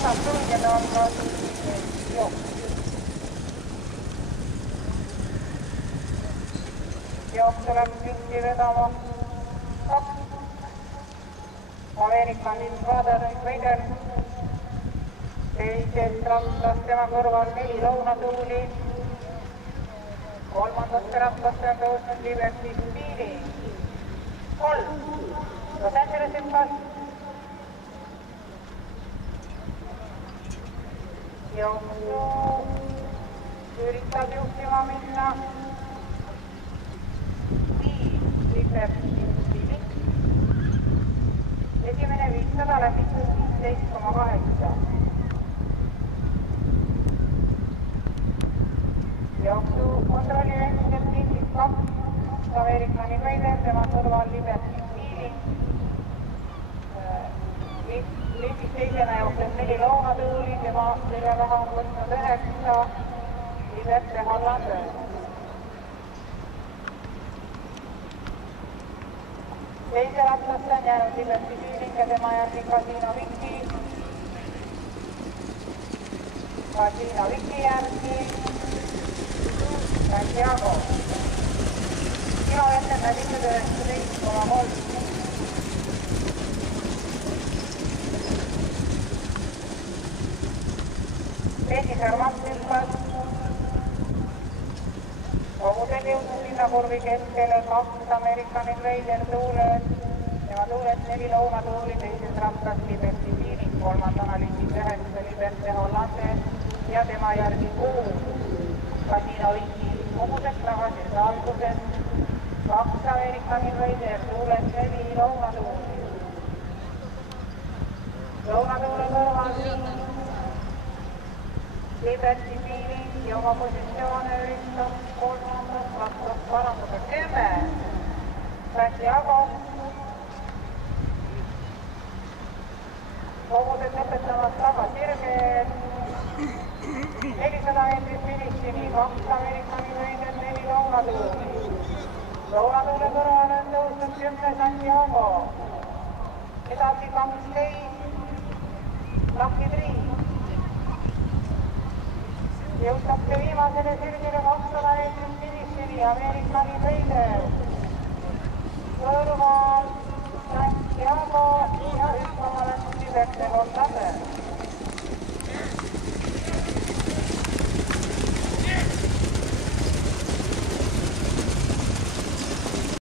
saab sulgeda ka jooks tuleb püsti vedama 2 Ameerikanil Vader, teisest rattast tema kõrval 4 lõunatuuli, kolmandasse rattasse on tõusnud Liberty Speedy 3 Los Angeles hüppas. Jooksu üritab juhtima minna 5 Liberty Speedy. Esimene 500 läbitud 15,8. Jooksu kontrolli endiselt kindlis 2 Ameerikani Veider, tema kõrval Liberty Speedy. Lindis teisena jookseb 4 lõunatuuli, tema selja taha on võtnud 9 Liberty Holland. Teise rattasse on jäänud Liberty Speeding ja tema järgi Casino Vicky järgi Santiago. Kilomeeter läbitud 19,3. Teisisar Mats hüppas. Kogusel jõudnud linnakurvi keskele 2 Ameerikani Veider tuules. Tema tuules 4 lõunatuuli, teises rattas Liberty Speeding, kolmandana Lindis 9 Liberty Holland ja tema järgi 6 Casino Vicky. Kogusest tagasi alguses 2 Ameerikani Veider tuules 4 lõunatuuli. Lõunatuule kõrval Liberty Speeding ja oma positsioone üritab kolmandast rattast parandada 10 Santiago. Kogused lõpetamas taga sirged 400 meetrit finišini 2 Ameerikani Veider 4 lõunatuuli. Lõunatuule kõrval on tõusnud 10 Santiago. Edasi 12 Lucky Tree. Jõutakse viimasele sirgele 200 meetrit finišini Ameerikani Veider. Kõrval Santiago ja hüppama läks Liberty Holland.